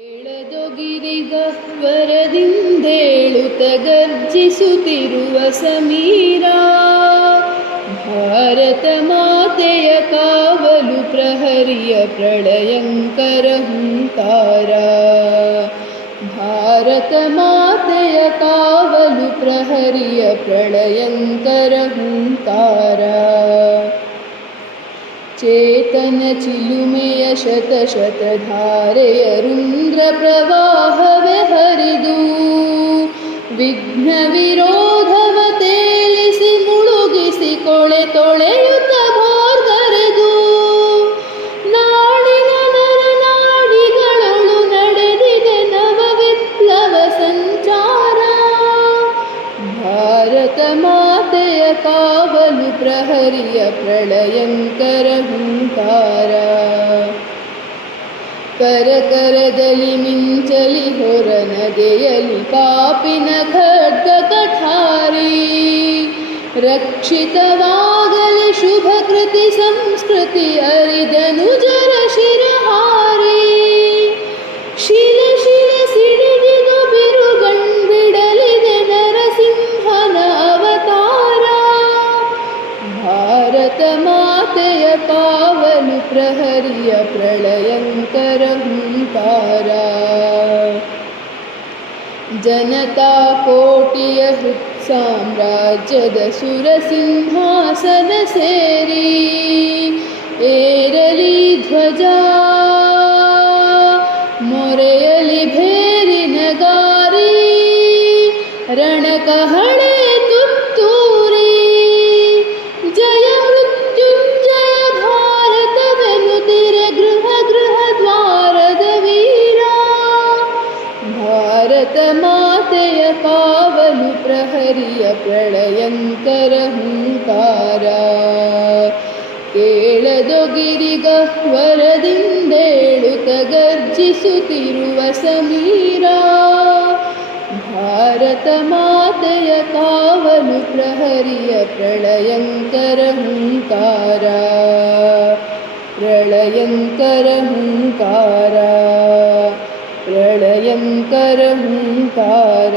ಏಳದೊಗಿರಿಗಹ್ವರದಿಂದೇಳುತ್ತ ಗರ್ಜಿಸುತ್ತಿರುವ ಸಮೀರ, ಭಾರತ ಮಾತೆಯ ಕಾವಲು ಪ್ರಹರಿಯ ಪ್ರಳಯಂಕರ ಹುಂಕಾರ. ಭಾರತ ಮಾತೆಯ ಕಾವಲು ಪ್ರಹರಿಯ ಪ್ರಳಯಂಕರ ಹುಂಕಾರ. ಚೇತನ ಚಿಲುಮೆಯ ಶತಶತಧಾರೆಯ ರುಂದ್ರ ಪ್ರವಾಹವೇ ಹರಿದು, ವಿಘ್ನ ವಿರೋಧವ ತೇಲಿಸಿ ಮುಳುಗಿಸಿ ಕೊಳೆ ತೊಳೆಯುತ್ತ ಭೋರ್ಗರೆದು, ನಾಡಿನ ನರನಾಡಿಗಳೊಳು ನಡೆದಿದೆ ನವ ವಿಪ್ಲವ ಸಂಚಾರ. ಭಾರತ ಮಾತೆಯ ಕಾವಲು ಪ್ರಹರಿಯ ಪ್ರಳಯಂಕರ ಹುಂಕಾರ. ಕರಕರದಲ್ಲಿ ಮಿಂಚಲಿ ಹೊರ ನಗೆಯಲಿ ಪಾಪಿನ ಖಡ್ಗ ಕಠಾರಿ, ರಕ್ಷಿತವಾಗಲಿ ಶುಭ ಕೃತಿ ಸಂಸ್ಕೃತಿ ಅರಿದನು ಜರ ಶಿರಹಾರಿ. ಶಿಲೆ ಶಿಲೆ ಸಿಡಿದಿದು ಬಿರುಗಣ್ಬಿಡಲಿದೆ ನರಸಿಂಹನ ಅವತಾರ. ಭಾರತ ಮಾತೆಯ ಕಾವಲು ಪ್ರಹರಿಯ ಪ್ರಳಯಂಕರ ಹುಂಕಾರ. ಜನತಾ ಕೋಟಿಯ ಹೃತ್ಸಾಮ್ರಾಜ್ಯದ ಸುರಸಿಂಹಾಸನ ಸೇರಿ, ಏರಲಿ ಧ್ವಜ ಮೊರೆಯಲಿ ಭೇರಿನ ಗಾರಿ, ರಣಕಹಳೆ ತುತ್ತೂರಿ, ಜಯ ಮೃತ್ಯುಂಜಯ ಭಾರತವೆನುತಿರೆ ಗೃಹ ಗೃಹ ದ್ವಾರದ ವೀರ. ಭಾರತ ಮಾತೆಯ ಕಾವಲು ಪ್ರಹರಿಯ ಪ್ರಳಯಂಕರ ಹುಂಕಾರ. ಕೇಳದೊಗಿರಿಗಹ್ವರದಿಂದೇಳುತ್ತ ಗರ್ಜಿಸುತ್ತಿರುವ ಸಮೀರ, ಭಾರತ ಮಾತೆಯ ಕಾವಲು ಪ್ರಹರಿಯ ಪ್ರಳಯಂಕರ ಹುಂಕಾರ. ಪ್ರಳಯಂಕರ ಹುಂಕಾರ. ಪ್ರಳಯಂಕರ ಹುಂಕಾರ.